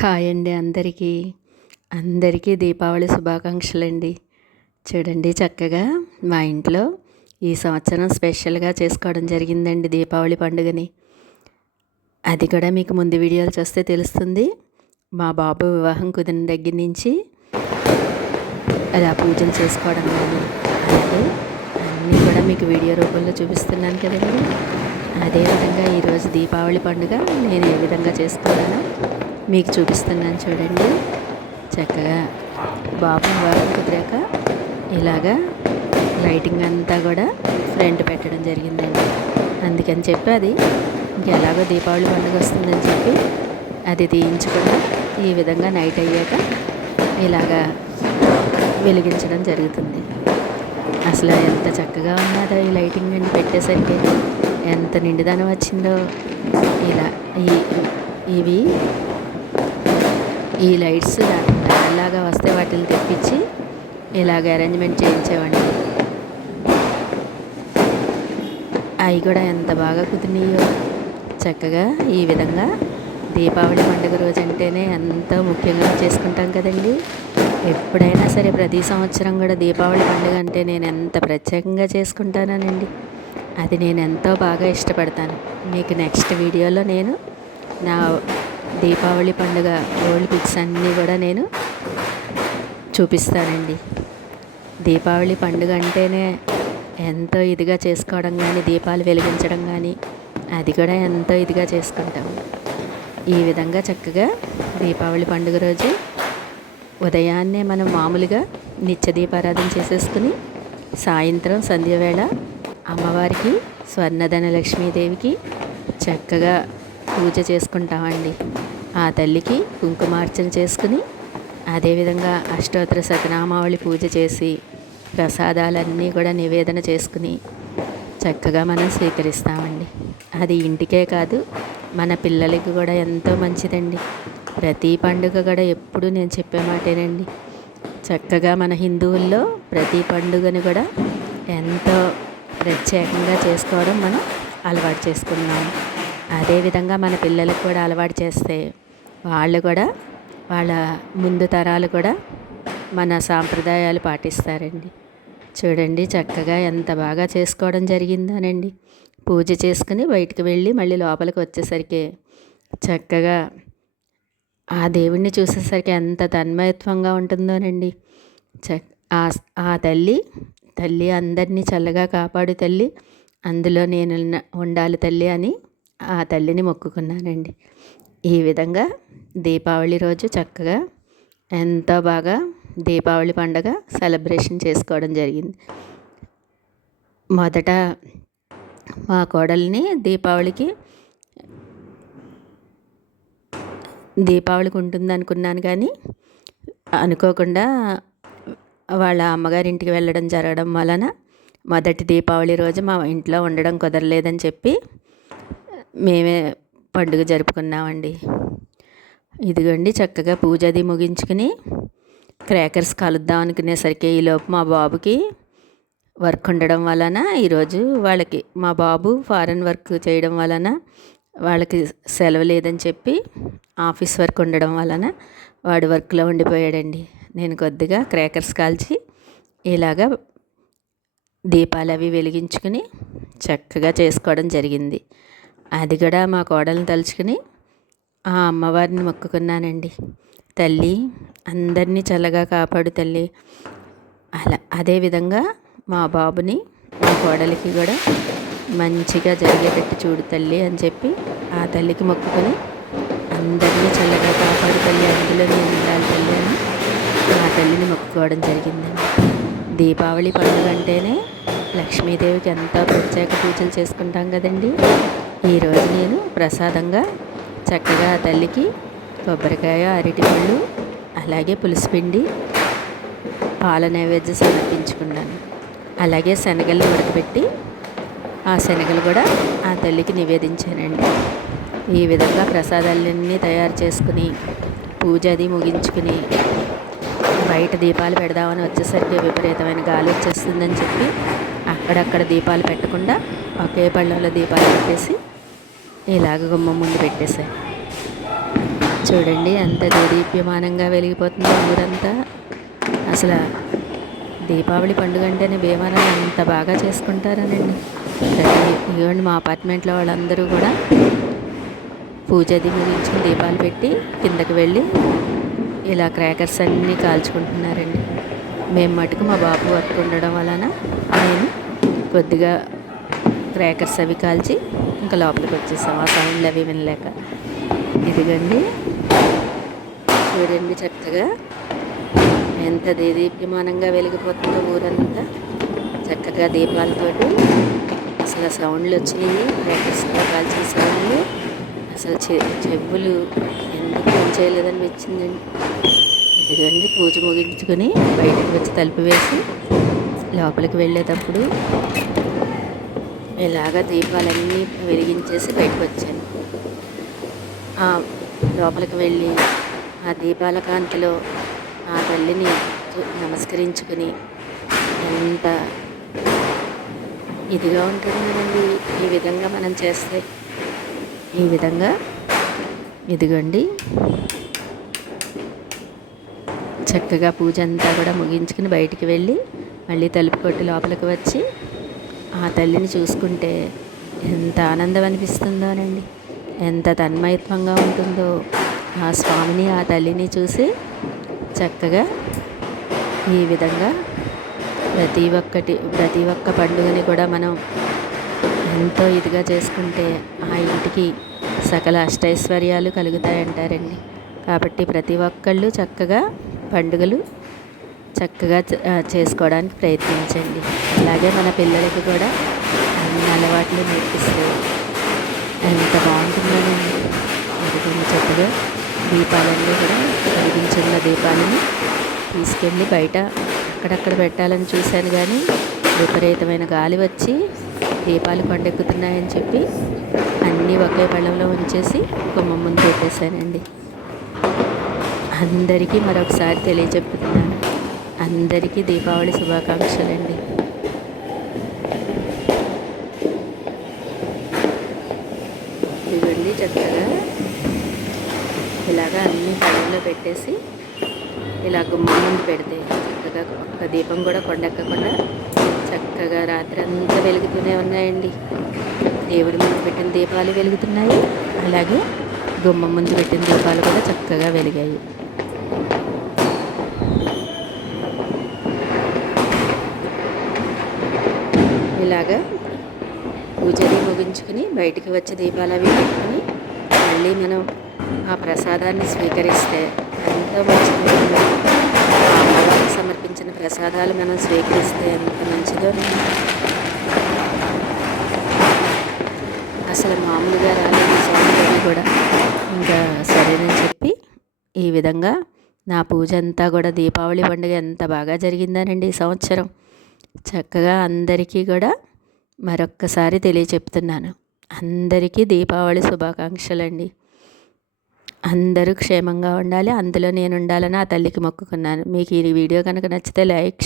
Hi అండి అందరికీ. అందరికీ దీపావళి శుభాకాంక్షలు అండి చూడండి చక్కగా మా ఇంట్లో ఈ సంవత్సరం స్పెషల్గా చేసుకోవడం జరిగిందండి దీపావళి పండుగని. అది కూడా మీకు ముందు వీడియోలు చూస్తే తెలుస్తుంది. మా బాబు వివాహం కుదిరిన దగ్గర నుంచి అలా పూజలు చేసుకోవడం కానీ అలాగే అన్నీ కూడా మీకు వీడియో రూపంలో చూపిస్తున్నాను కదండి. అదేవిధంగా ఈరోజు దీపావళి పండుగ నేను ఏ విధంగా చేసుకున్నానో మీకు చూపిస్తున్నాను చూడండి. చక్కగా బాబు వివాహం కుదిరాక ఇలాగా లైటింగ్ అంతా కూడా ఫ్రంట్ పెట్టడం జరిగిందండి. అందుకని చెప్పి అది ఇంకెలాగో దీపావళి పండుగ వస్తుందని చెప్పి అది తీయించుకుని ఈ విధంగా నైట్ అయ్యాక ఇలాగా వెలిగించడం జరుగుతుంది. అసలు ఎంత చక్కగా ఉన్నదో ఈ లైటింగ్ అండి పెట్టేసరికి. ఎంత నిండుదనం వచ్చిందో. ఇలా ఈ ఇవి ఈ లైట్స్ ఎలాగా వస్తే వాటిని తెప్పించి ఇలాగ అరేంజ్మెంట్ చేయించేవాడిని. అవి కూడా ఎంత బాగా కుదిరినాయో. చక్కగా ఈ విధంగా దీపావళి పండుగ రోజు అంటేనే ఎంతో ముఖ్యంగా చేసుకుంటాం కదండి. ఎప్పుడైనా సరే ప్రతి సంవత్సరం కూడా దీపావళి పండుగ అంటే నేను ఎంత ప్రత్యేకంగా చేసుకుంటానండి అది నేను ఎంతో బాగా ఇష్టపడతాను. మీకు నెక్స్ట్ వీడియోలో నేను నా దీపావళి పండుగ ఓల్డ్ పిక్స్ అన్నీ కూడా నేను చూపిస్తానండి. దీపావళి పండుగ అంటేనే ఎంతో ఇదిగా చేసుకోవడం కానీ దీపాలు వెలిగించడం కానీ అది కూడా ఎంతో ఇదిగా చేసుకుంటాము ఈ విధంగా చక్కగా దీపావళి పండుగ రోజు ఉదయాన్నే మనం మామూలుగా నిత్య దీపారాధన చేసేసుకుని సాయంత్రం సంధ్యవేళ అమ్మవారికి స్వర్ణధన లక్ష్మీదేవికి చక్కగా పూజ చేసుకుంటామండి. ఆ తల్లికి కుంకుమార్చన చేసుకుని అదేవిధంగా అష్టోత్తర శతనామావళి పూజ చేసి ప్రసాదాలన్నీ కూడా నివేదన చేసుకుని చక్కగా మనం స్వీకరిస్తామండి. అది ఇంటికే కాదు మన పిల్లలకి కూడా ఎంతో మంచిదండి. ప్రతి పండుగ కూడా ఎప్పుడు నేను చెప్పే మాటేనండి. చక్కగా మన హిందువుల్లో ప్రతి పండుగను కూడా ఎంతో ప్రత్యేకంగా చేసుకోవడం మనం అలవాటు చేసుకున్నాము. అదేవిధంగా మన పిల్లలకు కూడా అలవాటు చేస్తే వాళ్ళు కూడా వాళ్ళ ముందు తరాలు కూడా మన సాంప్రదాయాలు పాటిస్తారండి. చూడండి చక్కగా ఎంత బాగా చేసుకోవడం జరిగిందోనండి. పూజ చేసుకుని బయటకు వెళ్ళి మళ్ళీ లోపలికి వచ్చేసరికి చక్కగా ఆ దేవుణ్ణి చూసేసరికి ఎంత తన్మయత్వంగా ఉంటుందోనండి. చ ఆ తల్లి తల్లి అందరినీ చల్లగా కాపాడు తల్లి అందులో నేను ఉండాలి తల్లి అని ఆ తల్లిని మొక్కుకున్నానండి. ఈ విధంగా దీపావళి రోజు చక్కగా ఎంతో బాగా దీపావళి పండగ సెలబ్రేషన్ చేసుకోవడం జరిగింది. మొదట మా కోడల్ని దీపావళికి దీపావళికి ఉంటుంది అనుకున్నాను కానీ అనుకోకుండా వాళ్ళ అమ్మగారింటికి వెళ్ళడం జరగడం వలన మొదటి దీపావళి రోజు మా ఇంట్లో ఉండడం కుదరలేదని చెప్పి మేమే పండుగ జరుపుకున్నామండి. ఇదిగోండి చక్కగా పూజ అది ముగించుకుని క్రాకర్స్ కలుద్దాం అనుకునేసరికి ఈలోపు మా బాబుకి వర్క్ ఉండడం వలన ఈరోజు వాళ్ళకి మా బాబు ఫారెన్ వర్క్ చేయడం వలన వాళ్ళకి సెలవు లేదని చెప్పి ఆఫీస్ వర్క్ ఉండడం వలన వాడు వర్క్లో ఉండిపోయాడండి. నేను కొద్దిగా క్రాకర్స్ కాల్చి ఇలాగా దీపాలు అవి వెలిగించుకుని చక్కగా చేసుకోవడం జరిగింది. అది కూడా మా కోడలను తలుచుకుని ఆ అమ్మవారిని మొక్కుకున్నానండి. తల్లి అందరినీ చల్లగా కాపాడు తల్లి. అలా అదేవిధంగా మా బాబుని మా కోడలికి కూడా మంచిగా జరిగేటట్టు చూడు తల్లి అని చెప్పి ఆ తల్లికి మొక్కుకొని అందరినీ చల్లగా కాపాడు తల్లి అందులో నేను ఉండాలి తల్లి అని ఆ తల్లిని మొక్కుకోవడం జరిగిందండి. దీపావళి పండుగ అంటేనే లక్ష్మీదేవికి ఎంతో ప్రత్యేక పూజలు చేసుకుంటాం కదండి. ఈరోజు నేను ప్రసాదంగా చక్కగా తల్లికి కొబ్బరికాయ అరటిపళ్ళు అలాగే పులుసుపిండి పాల నైవేద్యం సమర్పించుకున్నాను. అలాగే శనగలు ఉడకబెట్టి ఆ శనగలు కూడా ఆ తల్లికి నివేదించానండి. ఈ విధంగా ప్రసాదాలన్నీ తయారు చేసుకుని పూజ అది ముగించుకుని బయట దీపాలు పెడదామని వచ్చేసరికి విపరీతమైన గాలి వచ్చేస్తుందని చెప్పి అక్కడక్కడ దీపాలు పెట్టకుండా ఒకే పళ్ళలో దీపాలు పెట్టేసి ఇలాగ గుమ్మం ముందు పెట్టేశాను చూడండి ఎంత దేదీప్యమానంగా వెలిగిపోతుందో ఊరంతా. అసలు దీపావళి పండుగ అంటేనే భీమానం అంత బాగా చేసుకుంటారనండి. ఇవ్వండి మా అపార్ట్మెంట్లో వాళ్ళందరూ కూడా పూజ అది దీపాలు పెట్టి కిందకి వెళ్ళి ఇలా క్రాకర్స్ అన్నీ కాల్చుకుంటున్నారండి. మేము మటుకు మా బాబు వర్క్ ఉండడం వలన నేను కొద్దిగా క్రాకర్స్ అవి కాల్చి ఇంకా లోపలికి వచ్చేసాం. ఆ సౌండ్లు అవి వినలేక. ఇదిగండి. చూడండి చక్కగా. ఎంత దేదీప్యమానంగా వెలిగిపోతుందో ఊరంతా. చక్కగా దీపాలతోటి అసలు సౌండ్లు వచ్చినాయి. క్రాకర్స్గా కాల్చిన సౌండ్లు అసలు చె చెవులు ఎందుకు పనిచేయలేదని వచ్చిందండి ఇదిగండి పూజ ముగించుకొని బయటకు వచ్చి తలుపు వేసి లోపలికి వెళ్ళేటప్పుడు ఇలాగ దీపాలన్నీ వెలిగించేసి బయటకు వచ్చాను లోపలికి వెళ్ళి ఆ దీపాల కాంతిలో ఆ తల్లిని నమస్కరించుకుని ఎంత ఇదిగా ఉంటుంది కదండి ఈ విధంగా మనం చేస్తే. ఈ విధంగా ఇదిగోండి. చక్కగా పూజ అంతా కూడా ముగించుకుని బయటికి వెళ్ళి మళ్ళీ తలుపు కొట్టి లోపలికి వచ్చి ఆ తల్లిని చూసుకుంటే ఎంత ఆనందం అనిపిస్తుందోనండి ఎంత తన్మయత్వంగా ఉంటుందో ఆ స్వామిని ఆ తల్లిని చూసి చక్కగా ఈ విధంగా ప్రతి ఒక్కటి ప్రతి ఒక్క పండుగని కూడా మనం ఎంతో ఇదిగా చేసుకుంటే ఆ ఇంటికి సకల అష్టైశ్వర్యాలు కలుగుతాయంటారండి. కాబట్టి ప్రతి ఒక్కళ్ళు చక్కగా పండుగలు చక్కగా చేసుకోవడానికి ప్రయత్నించండి. అలాగే మన పిల్లలకి కూడా అన్ని అలవాట్లు నేర్పిస్తే ఎంత బాగుంటుందోనండి. మరికొన్ని చక్కగా దీపాలన్నీ కూడా వెలిగించున్న దీపాలని తీసుకెళ్ళి బయట అక్కడక్కడ పెట్టాలని చూశాను కానీ విపరీతమైన గాలి వచ్చి దీపాలు కొండెక్కుతున్నాయని చెప్పి అన్నీ ఒకే పళ్ళంలో ఉంచేసి కుమ్మ ముందు పెట్టేశానండి. అందరికీ మరొకసారి తెలియజెప్పుతున్నాను అందరికీ దీపావళి శుభాకాంక్షలండి. ఇవ్వండి చక్కగా ఇలాగా అన్ని పళ్ళంలో పెట్టేసి ఇలా గుమ్మం ముందు పెడితే చక్కగా ఒక దీపం కూడా కొండెక్కకుండా చక్కగా రాత్రి అంతా వెలుగుతూనే ఉన్నాయండి. దేవుడి ముందు పెట్టిన దీపాలు వెలుగుతున్నాయి. అలాగే గుమ్మం ముందు పెట్టిన దీపాలు కూడా చక్కగా వెలిగాయి. ఇలాగా పూజని ముగించుకుని బయటికి వచ్చి దీపాలు అవి పెట్టుకుని మళ్ళీ మనం ఆ ప్రసాదాన్ని స్వీకరిస్తే ఎంతో మంచిది. అమ్మవారికి సమర్పించిన ప్రసాదాలు మనం స్వీకరిస్తే ఎంత మంచిదో. అసలు మామూలుగా రాలేదు సౌందర్యం కూడా. ఇంకా సరేనని చెప్పి ఈ విధంగా నా పూజ అంతా కూడా దీపావళి పండుగ ఎంత బాగా జరిగిందనండి ఈ సంవత్సరం. చక్కగా అందరికీ కూడా మరొక్కసారి తెలియచెప్తున్నాను. అందరికీ దీపావళి శుభాకాంక్షలండి. అందరూ క్షేమంగా ఉండాలి. అందులో నేను ఉండాలని ఆ తల్లికి మొక్కుకున్నాను. మీకు ఈ వీడియో కనుక నచ్చితే లైక్